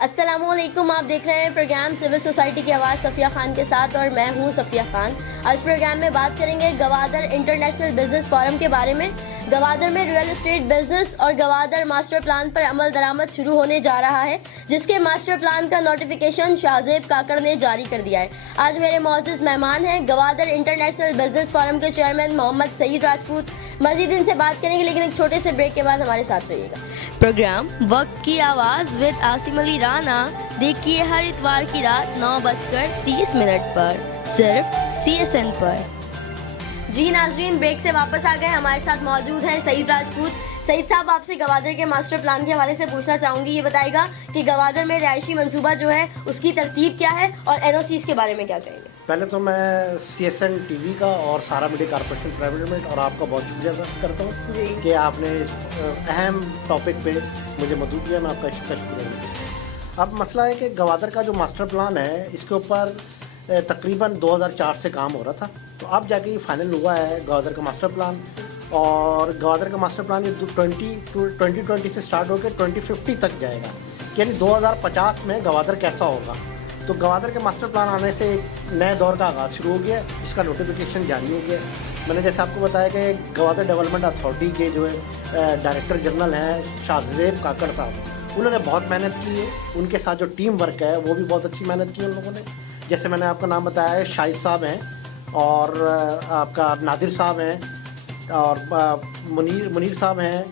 अस्सलामुअलैकुम। आप देख रहे हैं प्रोग्राम सिविल सोसाइटी की आवाज़ सफ़िया खान के साथ और मैं हूं सफ़िया खान। आज प्रोग्राम में बात करेंगे गवादर इंटरनेशनल बिजनेस फोरम के बारे में। गवादर में रियल एस्टेट बिजनेस और गवादर मास्टर प्लान पर अमल दरामद शुरू होने जा रहा है, जिसके मास्टर प्लान का नोटिफिकेशन शाहजेब काकड़ ने जारी कर दिया है। आज मेरे मौजूद मेहमान हैं गवादर इंटरनेशनल बिजनेस फोरम के चेयरमैन मोहम्मद सईद राजपूत। मजीद इनसे बात करेंगे, लेकिन एक छोटे से ब्रेक के बाद हमारे साथ रहिएगा। प्रोग्राम वक्त की आवाज़ विद आसिम अली राना देखिए हर इतवार की रात 9:30 पर सिर्फ CSN पर। जी नाजरीन, ब्रेक से वापस आ गए। हमारे साथ मौजूद हैं सईद राजपूत। सईद साहब, आपसे गवादर के मास्टर प्लान के हवाले से पूछना चाहूँगी। ये बताएगा कि गवादर में रिहायशी मंसूबा जो है उसकी तरतीब क्या है और NOCs के बारे में क्या कहेंगे? पहले तो मैं CSN TV का और सारा मीडिया कॉर्पोरेशन प्राइवेट लिमिटेड और आपका बहुत शुक्रिया करता हूँ कि आपने इस अहम टॉपिक पे मुझे मदद किया। मैं आपका शुक्रिया। अब मसला है कि गवादर का जो मास्टर प्लान है इसके ऊपर तकरीबन 2004 से काम हो रहा था, तो अब जाके ये फाइनल हुआ है गवादर का मास्टर प्लान। और गवादर का मास्टर प्लान ये 2020 से स्टार्ट होकर 2050 तक जाएगा, यानी 2050 में गवादर कैसा होगा। तो गवादर के मास्टर प्लान आने से एक नए दौर का आगाज़ शुरू हो गया, इसका नोटिफिकेशन जारी हो गया। मैंने जैसे आपको बताया कि गवादर डेवलपमेंट अथॉरिटी के जो है डायरेक्टर जनरल हैं शाहजेब काकड़ साहब, उन्होंने बहुत मेहनत की है। उनके साथ जो टीम वर्क है वो भी बहुत अच्छी मेहनत की है उन लोगों ने। जैसे मैंने आपका नाम बताया है, शाहिद साहब हैं और आपका नादिर साहब हैं और मुनीर साहब हैं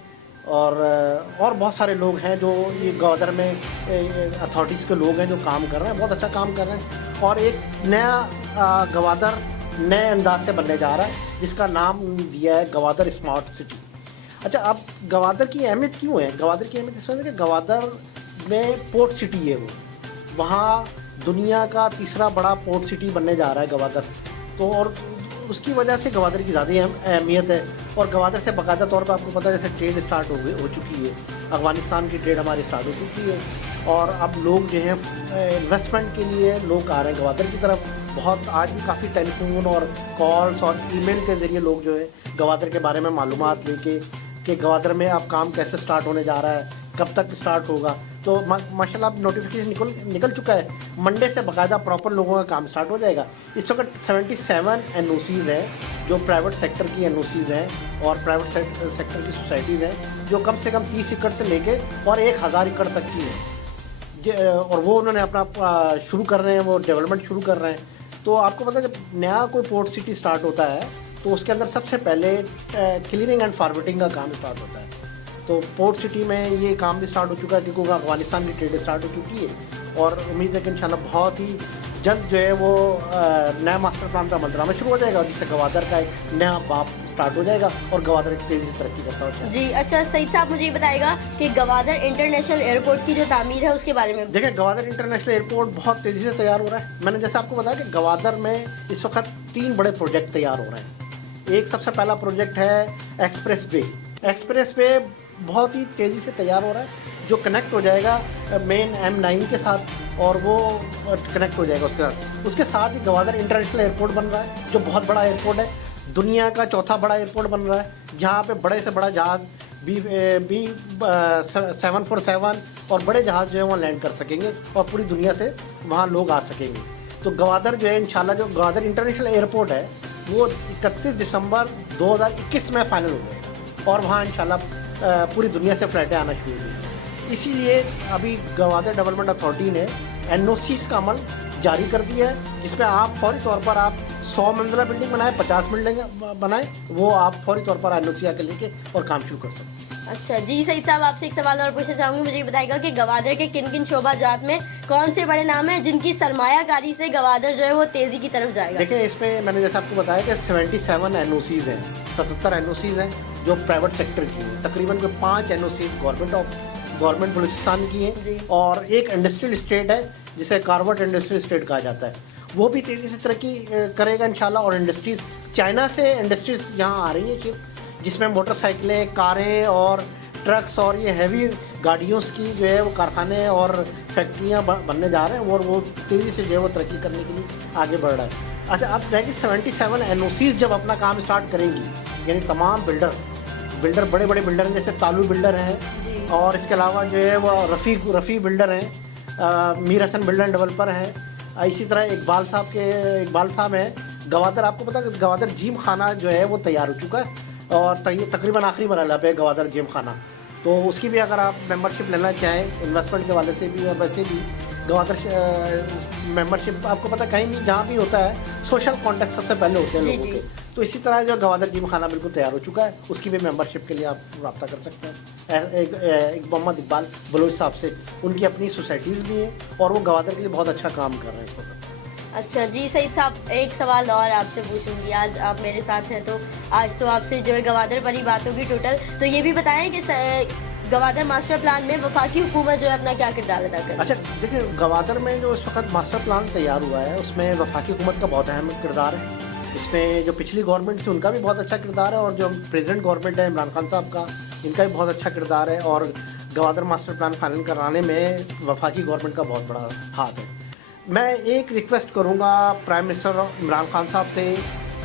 और बहुत सारे लोग हैं जो ये गवादर में अथॉरिटीज़ के लोग हैं जो काम कर रहे हैं, बहुत अच्छा काम कर रहे हैं। और एक नया गवादर नए अंदाज से बनने जा रहा है, जिसका नाम दिया है गवादर स्मार्ट सिटी। अच्छा, अब गवादर की अहमियत क्यों है? गवादर की अहमियत इस वजह से कि गवादर में पोर्ट सिटी है, वो वहाँ दुनिया का तीसरा बड़ा पोर्ट सिटी बनने जा रहा है गवादर। तो और उसकी वजह से गवादर की ज़्यादा अहमियत है। और गवादर से बाकायदा तौर पर आपको पता है जैसे ट्रेड स्टार्ट हो चुकी है, अफ़गानिस्तान की ट्रेड हमारी स्टार्ट हो चुकी है और अब लोग जो हैं इन्वेस्टमेंट के लिए लोग आ रहे हैं गवादर की तरफ। बहुत आज भी काफ़ी टेलीफोन और कॉल्स और ईमेल के ज़रिए लोग जो है गवादर के बारे में मालूमात लेके कि गवादर में अब काम कैसे स्टार्ट होने जा रहा है, कब तक स्टार्ट होगा। तो माशाल्लाह अब नोटिफिकेशन निकल चुका है। मंडे से बाकायदा प्रॉपर लोगों का काम स्टार्ट हो जाएगा। इस वक्त 77 NOCs हैं जो प्राइवेट सेक्टर की NOCs हैं और प्राइवेट सेक्टर की सोसाइटीज़ हैं जो कम से कम 30 एकड़ से लेके और 1000 एकड़ तक की है। और वो उन्होंने अपना शुरू कर रहे हैं, वो डेवलपमेंट शुरू कर रहे हैं। तो आपको पता है जब नया कोई पोर्ट सिटी स्टार्ट होता है तो उसके अंदर सबसे पहले क्लीनिंग एंड फॉरवर्डिंग का काम स्टार्ट होता है। तो पोर्ट सिटी में ये काम भी स्टार्ट हो चुका है क्योंकि अफ़गानिस्तान की ट्रेड स्टार्ट हो चुकी है और उम्मीद है कि इंशाल्लाह बहुत ही जल्द जो है वो नया मास्टर प्लान का अमल शुरू हो जाएगा और जिससे गवादर का एक नया बाप स्टार्ट हो जाएगा और गवादर एक तेज़ी से तरक्की करता हो। जी अच्छा, सईद साहब मुझे बताएगा कि गवादर इंटरनेशनल एयरपोर्ट की जो तामीर है उसके बारे में। देखिए, गवादर इंटरनेशनल एयरपोर्ट बहुत तेज़ी से तैयार हो रहा है। मैंने जैसे आपको बताया कि गवादर में इस वक्त 3 बड़े प्रोजेक्ट तैयार हो रहे हैं। एक सबसे पहला प्रोजेक्ट है एक्सप्रेस वे बहुत ही तेज़ी से तैयार हो रहा है जो कनेक्ट हो जाएगा मेन M9 के साथ और वो कनेक्ट हो जाएगा उसके साथ। उसके साथ ही गवादर इंटरनेशनल एयरपोर्ट बन रहा है जो बहुत बड़ा एयरपोर्ट है, दुनिया का चौथा बड़ा एयरपोर्ट बन रहा है जहाँ पे बड़े से बड़ा जहाज़ B 747 और बड़े जहाज़ जो है वहाँ लैंड कर सकेंगे और पूरी दुनिया से वहाँ लोग आ सकेंगे। तो गवादर जो है इंशाल्लाह जो गवादर इंटरनेशनल एयरपोर्ट है वो 31 दिसंबर 2021 में फाइनल हो जाएगा और वहाँ इंशाल्लाह पूरी दुनिया से फ्लाइटें आना शुरू हुई। इसीलिए अभी गवादर डेवलपमेंट अथॉरिटी ने NOCs का अमल जारी कर दिया है, जिसमें आप फौरी तौर पर आप 100 मंजिला बिल्डिंग बनाए, 50 बिल्डिंग बनाए, वो आप फौरी तौर पर NOC आकर लेके और काम शुरू कर सकते हैं। अच्छा जी, सईद साहब आपसे एक सवाल और पूछना चाहूँगी। मुझे बताएगा कि गवादर के किन किन शोबा जात में कौन से बड़े नाम हैं जिनकी सरमायाकारी से गवादर जो है वो तेज़ी की तरफ जाएगा? देखिए, इसमें मैंने जैसे आपको बताया कि 77 NOCs हैं, 77 NOCs हैं जो प्राइवेट सेक्टर की हैं। तकरीबन कोई 5 NOCs गवर्नमेंट बलूचिस्तान की हैं और एक इंडस्ट्रियल स्टेट है जिसे कारवट इंडस्ट्रियल स्टेट कहा जाता है, वो भी तेज़ी से तरक्की करेगा इंशाल्लाह। और इंडस्ट्रीज़ चाइना से इंडस्ट्रीज़ यहाँ आ रही है जिसमें मोटरसाइकिलें, कारें और ट्रक्स और ये हैवी गाड़ियों की जो है वो कारखाने और फैक्ट्रियाँ बनने जा रहे हैं और वो तेज़ी से जो है वो तरक्की करने के लिए आगे बढ़ रहा है। अच्छा, अब रहेगी 77 NOCs जब अपना काम स्टार्ट करेंगी, यानी तमाम बिल्डर बड़े बड़े बिल्डर हैं जैसे तालू बिल्डर हैं और इसके अलावा जो है वो रफ़ी बिल्डर हैं Mir Hasan builder and developer हैं। इसी तरह इकबाल साहब हैं गवादर। आपको पता है गवादर जिम खाना जो है वो तैयार हो चुका है और तकरीबन आखिरी मरहला पे गवादर जिम खाना, तो उसकी भी अगर आप मेंबरशिप लेना चाहें इन्वेस्टमेंट के वाले से भी और वैसे भी गवादर मेंबरशिप आपको पता कहीं भी जहाँ भी होता है सोशल कॉन्टेक्ट सबसे पहले होते हैं लोगों के, तो इसी तरह जो गवादर जिम खाना बिल्कुल तैयार हो चुका है, उसकी भी मेंबरशिप के लिए आप रब्ता कर सकते हैं। एक मोहम्मद इकबाल बलोच साहब से, उनकी अपनी सोसाइटीज़ भी हैं और वो गवादर के लिए बहुत अच्छा काम कर रहे हैं इस वक्त। अच्छा जी सईद साहब, एक सवाल और आपसे पूछूंगी। आज आप मेरे साथ हैं तो आज तो आपसे जो है गवादर पर ही बात होगी टोटल। तो ये भी बताएं कि गवादर मास्टर प्लान में वफाकी हुकूमत जो है अपना क्या किरदार अदा कर रही है? अच्छा देखिए, गवादर में जो इस वक्त मास्टर प्लान तैयार हुआ है उसमें वफाकी हुकूमत का बहुत अहम किरदार है। इसमें जो पिछली गवर्नमेंट थी उनका भी बहुत अच्छा किरदार है और जो प्रेसिडेंट गवर्नमेंट है इमरान खान साहब का, इनका भी बहुत अच्छा किरदार है और गवादर मास्टर प्लान फाइनल कराने में वफाकी गवर्नमेंट का बहुत बड़ा हाथ है। मैं एक रिक्वेस्ट करूंगा प्राइम मिनिस्टर इमरान खान साहब से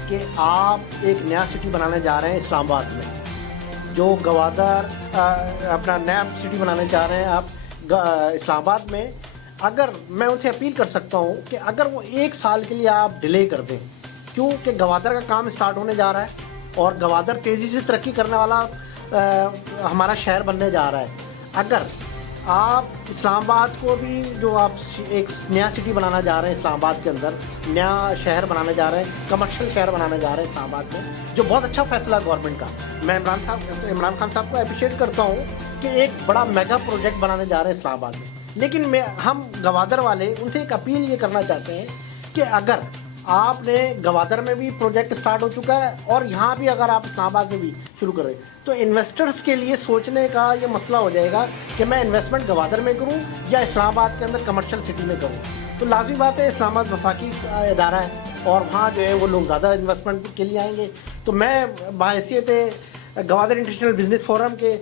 कि आप एक नया सिटी बनाने जा रहे हैं इस्लामाबाद में, जो गवादर अपना नया सिटी बनाने जा रहे हैं आप इस्लामाबाद में। अगर मैं उनसे अपील कर सकता हूं कि अगर वो 1 साल के लिए आप डिले कर दें, क्योंकि गवादर का काम स्टार्ट होने जा रहा है और गवादर तेज़ी से तरक्की करने वाला हमारा शहर बनने जा रहा है। अगर आप इस्लामाबाद को भी जो आप एक नया सिटी बनाना जा रहे हैं इस्लामाबाद के अंदर, नया शहर बनाने जा रहे हैं, कमर्शियल शहर बनाने जा रहे हैं इस्लामाबाद में, जो बहुत अच्छा फैसला है गवर्नमेंट का। मैं इमरान खान साहब को अप्रिशिएट करता हूँ कि एक बड़ा मेगा प्रोजेक्ट बनाने जा रहे हैं इस्लामाबाद में। लेकिन हम गवादर वाले उनसे एक अपील ये करना चाहते हैं कि अगर आपने गवादर में भी प्रोजेक्ट स्टार्ट हो चुका है और यहाँ भी अगर आप इस्लामाबाद में भी शुरू करें तो इन्वेस्टर्स के लिए सोचने का ये मसला हो जाएगा कि मैं इन्वेस्टमेंट गवादर में करूँ या इस्लामाबाद के अंदर कमर्शियल सिटी में करूँ। तो लाजमी बात है इस्लामाबाद वफाकी इदारा है और वहाँ जो है वो लोग ज़्यादा इन्वेस्टमेंट के लिए आएंगे। तो मैं बाहैसियत गवादर इंटरनेशनल बिजनेस फोरम के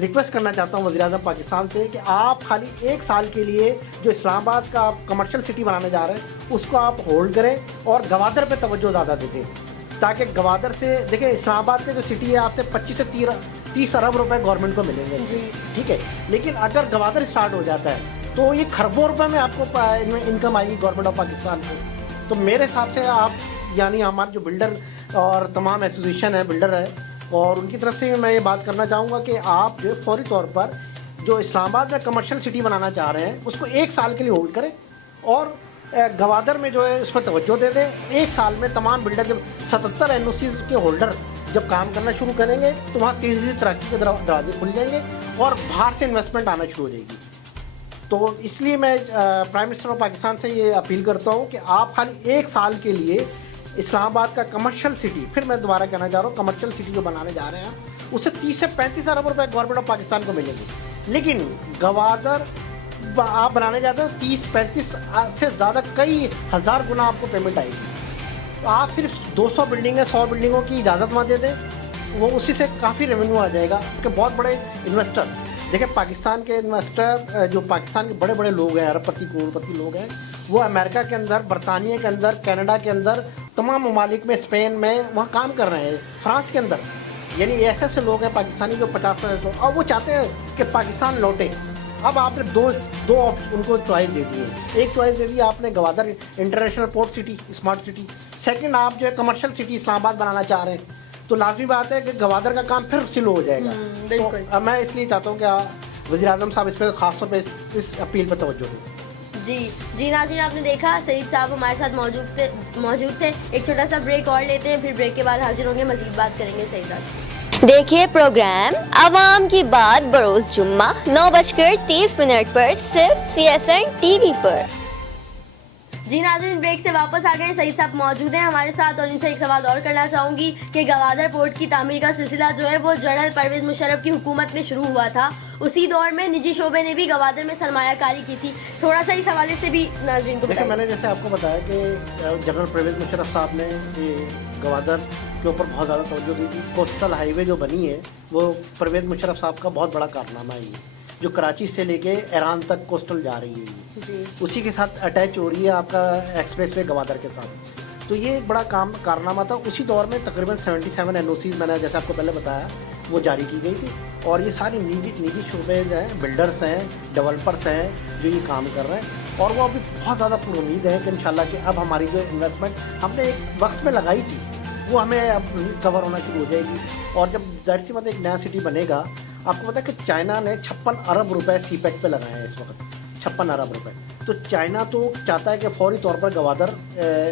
रिक्वेस्ट करना चाहता हूँ वज़ीर-ए-आज़म पाकिस्तान से कि आप खाली 1 साल के लिए जो इस्लामाबाद का आप कमर्शियल सिटी बनाने जा रहे हैं उसको आप होल्ड करें और गवादर पे तवज्जो ज़्यादा दें, ताकि गवादर से देखिए इस्लामाबाद के जो सिटी है आपसे 25 से 30 अरब रुपए गवर्नमेंट को मिलेंगे, ठीक है। लेकिन अगर गवादर स्टार्ट हो जाता है तो ये खरबों रुपए में आपको इनकम आएगी गवर्नमेंट ऑफ पाकिस्तान को। तो मेरे हिसाब से आप यानी हमारे जो बिल्डर और तमाम एसोसिएशन है बिल्डर है और उनकी तरफ से मैं ये बात करना चाहूँगा कि आप जो फौरी तौर पर जो इस्लामाबाद में कमर्शियल सिटी बनाना चाह रहे हैं उसको 1 साल के लिए होल्ड करें और गवादर में जो है उस पर तवज्जो दे दें। 1 साल में तमाम बिल्डर जब 77 NOCs के होल्डर जब काम करना शुरू करेंगे तो वहाँ तेज़ी से तरक्की के दरवाजे खुल जाएंगे और बाहर से इन्वेस्टमेंट आना शुरू हो जाएगी। तो इसलिए मैं प्राइम मिनिस्टर ऑफ पाकिस्तान से ये अपील करता हूँ कि आप खाली 1 साल के लिए इस्लामाबाद का कमर्शियल सिटी, फिर मैं दोबारा कहना चाह रहा हूँ कमर्शियल सिटी जो बनाने जा रहे हैं उससे 30 से 35 अरब रुपए गवर्नमेंट ऑफ पाकिस्तान को मिलेंगे। लेकिन गवादर आप बनाने जाते हैं 30-35 से ज़्यादा कई हज़ार गुना आपको पेमेंट आएगी। तो आप सिर्फ 200 बिल्डिंगें 100 बिल्डिंगों की इजाज़त वहाँ दे दें, वो उसी से काफ़ी रेवेन्यू आ जाएगा। क्योंकि बहुत बड़े इन्वेस्टर देखिए पाकिस्तान के इन्वेस्टर जो पाकिस्तान के बड़े बड़े लोग हैं, अरबपति करोड़पति लोग हैं, वो अमेरिका के अंदर, बरतानिया के अंदर, कनाडा के अंदर, तमाम ममालिक में, स्पेन में वहाँ काम कर रहे हैं, फ्रांस के अंदर। यानी ऐसे लोग हैं पाकिस्तानी जो 50% लोग, और वो चाहते हैं कि पाकिस्तान लौटे। अब आपने दो उनको चॉइस दे दी है। एक चॉइस दे दी आपने Gwadar international port city, smart city. Second आप जो है कमर्शियल सिटी इस्लामाबाद बनाना चाह रहे हैं, तो लाजमी बात है कि गवादर का काम फिर स्लो हो जाएगा। तो मैं इसलिए चाहता हूँ कि वज़ीर-ए-आज़म साहब इस पर खासतौर पर इस अपील पर तवज्जो दें। जी नाज़रीन, आपने देखा सईद साहब हमारे साथ मौजूद थे। एक छोटा सा ब्रेक और लेते हैं, फिर ब्रेक के बाद हाजिर होंगे, मजीद बात करेंगे सईद साहब। देखिए प्रोग्राम अवाम की बात बरोज जुम्मा 9:30 पर सिर्फ CSN TV पर। जी नाज़रीन, ब्रेक से वापस आ गए। सईद साहब मौजूद हैं हमारे साथ और इनसे एक सवाल और करना चाहूँगी कि गवादर पोर्ट की तामीर का सिलसिला जो है वो जनरल परवेज़ मुशर्रफ की हुकूमत में शुरू हुआ था। उसी दौर में निजी शोबे ने भी गवादर में सरमायाकारी की थी। थोड़ा सा इस हवाले से भी नाज़रीन को बताइए। मैंने जैसे आपको बताया कि जनरल परवेज़ मुशर्रफ साहब ने ये गवादर के ऊपर बहुत ज़्यादा तवज्जो दी थी। कोस्टल हाईवे जो बनी है वो परवेज़ मुशर्रफ साहब का बहुत बड़ा कारनामा है, जो कराची से लेके ईरान तक कोस्टल जा रही है जी। उसी के साथ अटैच हो रही है आपका एक्सप्रेसवे गवादर के साथ। तो ये एक बड़ा कारनामा था। उसी दौर में तकरीबन 77 NOCs मैंने जैसे आपको पहले बताया वो जारी की गई थी। और ये सारे निजी शोबे हैं, बिल्डर्स हैं, डेवलपर्स हैं जो ये काम कर रहे हैं। और वो अभी बहुत ज़्यादा पूरी उम्मीद है कि इंशाल्लाह कि अब हमारी जो इन्वेस्टमेंट हमने एक वक्त में लगाई थी वो हमें अब कवर होना शुरू हो जाएगी। और जब जाहिर सी बात है एक नया सिटी बनेगा, आपको पता है कि चाइना ने 56 अरब रुपए सीपेट पे लगाए हैं इस वक्त, 56 अरब रुपए। तो चाइना तो चाहता है कि फौरी तौर पर गवादर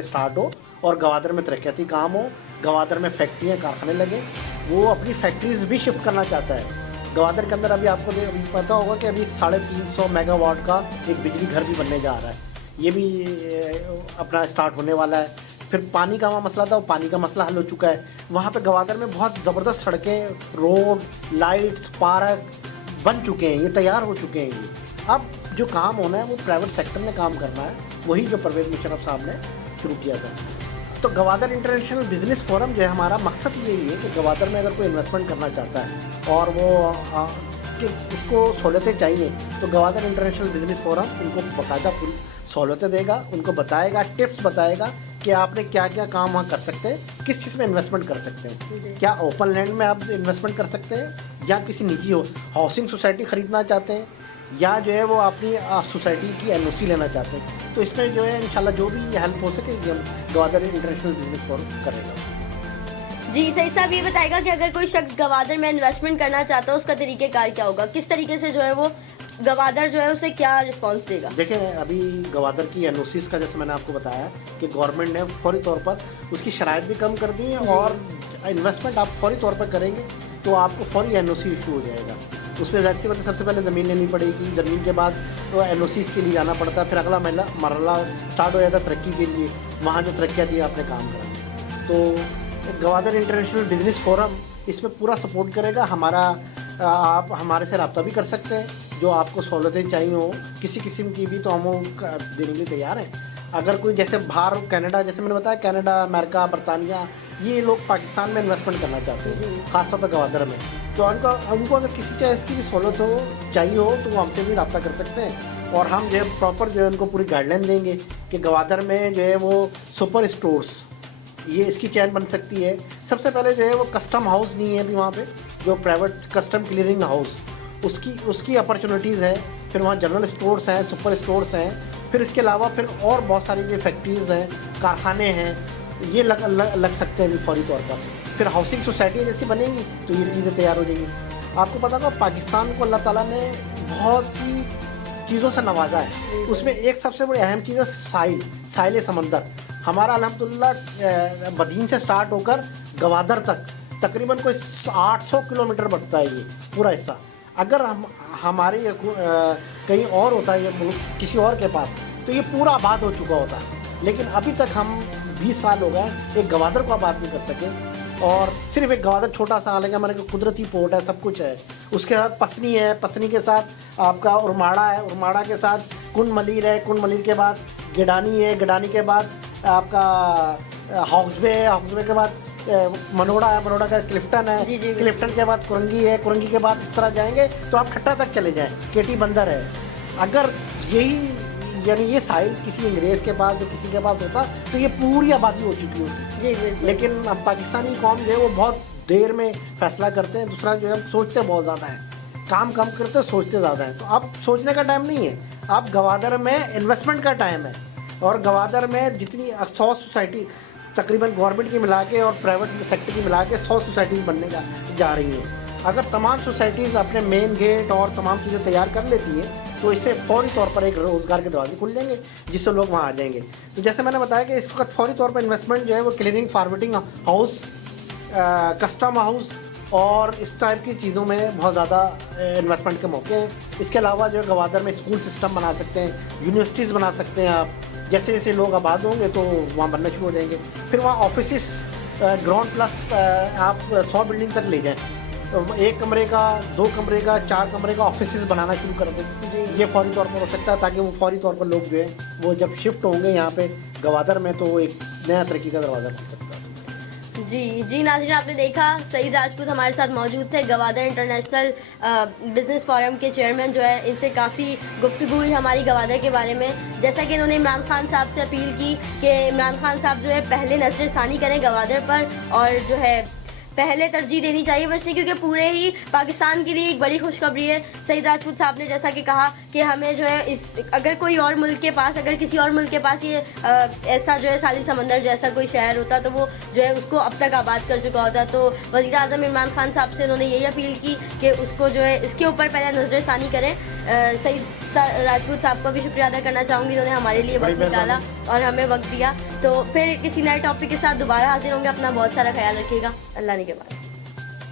स्टार्ट हो और गवादर में तरक्याती काम हो, गवादर में फैक्ट्रियाँ कारखाने लगे। वो अपनी फैक्ट्रीज भी शिफ्ट करना चाहता है। गवादर के अंदर अभी आपको पता होगा कि अभी 350 मेगावाट का एक बिजली घर भी बनने जा रहा है, ये भी अपना स्टार्ट होने वाला है। फिर पानी का वहाँ मसला था, वो पानी का मसला हल हो चुका है। वहाँ पे गवादर में बहुत ज़बरदस्त सड़कें, रोड, लाइट्स, पार्क बन चुके हैं, ये तैयार हो चुके हैं। ये अब जो काम होना है वो प्राइवेट सेक्टर ने काम करना है, वही जो परवेज़ मुशर्रफ साहब ने शुरू किया था। तो गवादर इंटरनेशनल बिजनेस फोरम जो है, हमारा मकसद यही है कि गवादर में अगर कोई इन्वेस्टमेंट करना चाहता है और वो कि उसको सहूलतें चाहिए, तो गवादर इंटरनेशनल बिजनेस फोरम उनको बाकायदा पूरी सहूलतें देगा, उनको बताएगा, टिप्स बताएगा कि आपने क्या क्या काम वहाँ कर सकते हैं, किस चीज़ में इन्वेस्टमेंट कर सकते हैं। क्या ओपन लैंड में आप इन्वेस्टमेंट कर सकते हैं, या किसी निजी हाउसिंग सोसाइटी ख़रीदना चाहते हैं, या जो है वो अपनी सोसाइटी की एनओसी लेना चाहते हैं। तो इसमें जो है इंशाल्लाह जो भी हेल्प हो सके ये गवादर इंटरनेशनल बिजनेस फोरम करेगा। जी सईद साहब, ये बताएगा कि अगर कोई शख्स गवादर में इन्वेस्टमेंट करना चाहता है उसका तरीक़ेकार क्या होगा, किस तरीके से जो है वो गवादर जो है उसे क्या रिस्पांस देगा? देखिए, अभी गवादर की एनओसीज का जैसे मैंने आपको बताया कि गवर्नमेंट ने फौरी तौर पर उसकी शराइत भी कम कर दी है, और इन्वेस्टमेंट आप फौरी तौर पर करेंगे तो आपको फौरी एनओसी इशू हो जाएगा। उसमें जाहिर सी बात है सबसे पहले ज़मीन लेनी पड़ेगी, ज़मीन के बाद तो एनओसीज के लिए जाना पड़ता है, फिर अगला मरला स्टार्ट हो जाता है तरक्की के लिए, वहाँ जो तरक्कियाती आपने काम करना। तो गवादर इंटरनेशनल बिजनेस फोरम इसमें पूरा सपोर्ट करेगा। आप हमारे से रब्ता भी कर सकते हैं, जो आपको सहूलतें चाहिए हो किसी किस्म की भी, तो हम वो देने के लिए तैयार हैं। अगर कोई जैसे बाहर कनाडा, जैसे मैंने बताया कनाडा, अमेरिका, बरतानिया, ये लोग पाकिस्तान में इन्वेस्टमेंट करना चाहते हैं, खासतौर पर गवादर में, तो उनको अगर किसी चीज़ की भी सहूलत हो चाहिए हो तो वो हमसे भी रब्ता कर सकते हैं। और हम जो है प्रॉपर जो है उनको पूरी गाइडलाइन देंगे कि गवादर में जो है वो सुपर स्टोर्स, ये इसकी चैन बन सकती है। सबसे पहले जो है वो कस्टम हाउस नहीं है अभी वहाँ पे, जो प्राइवेट कस्टम क्लियरिंग हाउस, उसकी अपॉर्चुनिटीज़ है। फिर वहाँ जनरल स्टोर्स हैं, सुपर स्टोर्स हैं, फिर इसके अलावा फिर और बहुत सारी जो फैक्ट्रीज़ हैं, कारखाने हैं, ये लग सकते हैं अभी फौरी तौर पर। फिर हाउसिंग सोसाइटी जैसी बनेंगी तो ये चीज़ें तैयार हो जाएंगी। आपको पता होगा पाकिस्तान को अल्लाह ताला ने बहुत सी चीज़ों से नवाजा है, उसमें एक सबसे बड़ी अहम चीज़ है साहिल समंदर। हमारा अल्हम्दुलिल्लाह बदीन से स्टार्ट होकर गवादर तक तकरीबन कोई 800 किलोमीटर बढ़ता है ये पूरा हिस्सा। अगर हमारे कहीं और होता है ये मुल्क किसी और के पास, तो ये पूरा आबाद हो चुका होता है। लेकिन अभी तक हम 20 साल हो गए एक गवादर को आबाद नहीं कर सके। और सिर्फ एक गवादर छोटा सा, हालांकि हमारे कुदरती पोर्ट है, सब कुछ है, उसके साथ पसनी है, पसनी के साथ आपका उरमाड़ा है, उरमाड़ा के साथ कुंड मलीर है, कुंड मलीर के बाद गिडानी है, गिडानी के बाद आपका हॉक्सबे है, हॉक्सबे के बाद मनोड़ा है, मनोड़ा का क्लिफ्टन है, क्लिफ्टन के बाद कुरंगी है, कुरंगी के बाद इस तरह जाएंगे तो आप ठट्टा तक चले जाएं, केटी बंदर है। अगर यही यानी ये साहिल किसी अंग्रेज़ के पास या किसी के पास होता तो ये पूरी आबादी हो चुकी होती। लेकिन अब पाकिस्तानी कौम जो है वो बहुत देर में फैसला करते हैं। दूसरा जो है सोचते बहुत ज़्यादा है, काम कम करते हैं, सोचते ज़्यादा है। तो अब सोचने का टाइम नहीं है, अब गवादर में इन्वेस्टमेंट का टाइम है। और गवादर में जितनी 100 सोसाइटी तकरीबन गवर्नमेंट की मिला के और प्राइवेट सेक्टर की मिला के 100 सोसाइटीज़ बनने जा रही हैं। अगर तमाम सोसाइटीज़ अपने मेन गेट और तमाम चीज़ें तैयार कर लेती हैं तो इससे फौरी तौर पर एक रोज़गार के दरवाजे खुल जाएंगे, जिससे लोग वहाँ आ जाएंगे। तो जैसे मैंने बताया कि इस वक्त फौरी तौर पर इन्वेस्टमेंट जो है वो cleaning, forwarding house, custom house और इस टाइप की चीज़ों में बहुत ज़्यादा इन्वेस्टमेंट के मौके हैं। इसके अलावा जो है गवादर में स्कूल सिस्टम बना सकते हैं, यूनिवर्सिटीज़ बना सकते हैं आप। जैसे जैसे लोग आबाद होंगे तो वहाँ बनना शुरू हो जाएंगे। फिर वहाँ ऑफिस ग्राउंड प्लस आप 100 बिल्डिंग तक ले जाएँ, तो 1 कमरे का, 2 कमरे का, 4 कमरे का ऑफिस बनाना शुरू कर दें। ये फौरी तौर पर हो सकता है, ताकि वो फौरी तौर पर लोग जो है वो जब शिफ्ट होंगे यहाँ पे गवादर में तो एक नया तरक्की का दरवाज़ा खुल सकता है। जी नाज़रीन, आपने देखा सईद राजपूत हमारे साथ मौजूद थे, गवादर इंटरनेशनल बिजनेस फोरम के चेयरमैन जो है। इनसे काफ़ी गुफ्तगू हुई हमारी गवादर के बारे में। जैसा कि इन्होंने इमरान खान साहब से अपील की कि इमरान खान साहब जो है पहले नज़र षानी करें गवादर पर, और जो है पहले तरजीह देनी चाहिए, बस नहीं क्योंकि पूरे ही पाकिस्तान के लिए एक बड़ी खुशखबरी है। सईद राजपूत साहब ने जैसा कि कहा कि हमें जो है अगर कोई और मुल्क के पास, अगर किसी और मुल्क के पास ये ऐसा जो है साली समंदर जैसा कोई शहर होता तो वो जो है उसको अब तक आबाद कर चुका होता। तो वज़ीर आज़म इमरान खान साहब से उन्होंने यही अपील की कि उसको जो है इसके ऊपर पहले नज़रसानी करें। सईद राजपूत साहब का भी शुक्रिया अदा करना चाहूँगी, उन्होंने हमारे लिए वक्त निकाला और हमें वक्त दिया। तो फिर किसी नए टॉपिक के साथ दोबारा हाजिर होंगे। अपना बहुत सारा ख्याल रखिएगा। अल्लाह ने के बाद।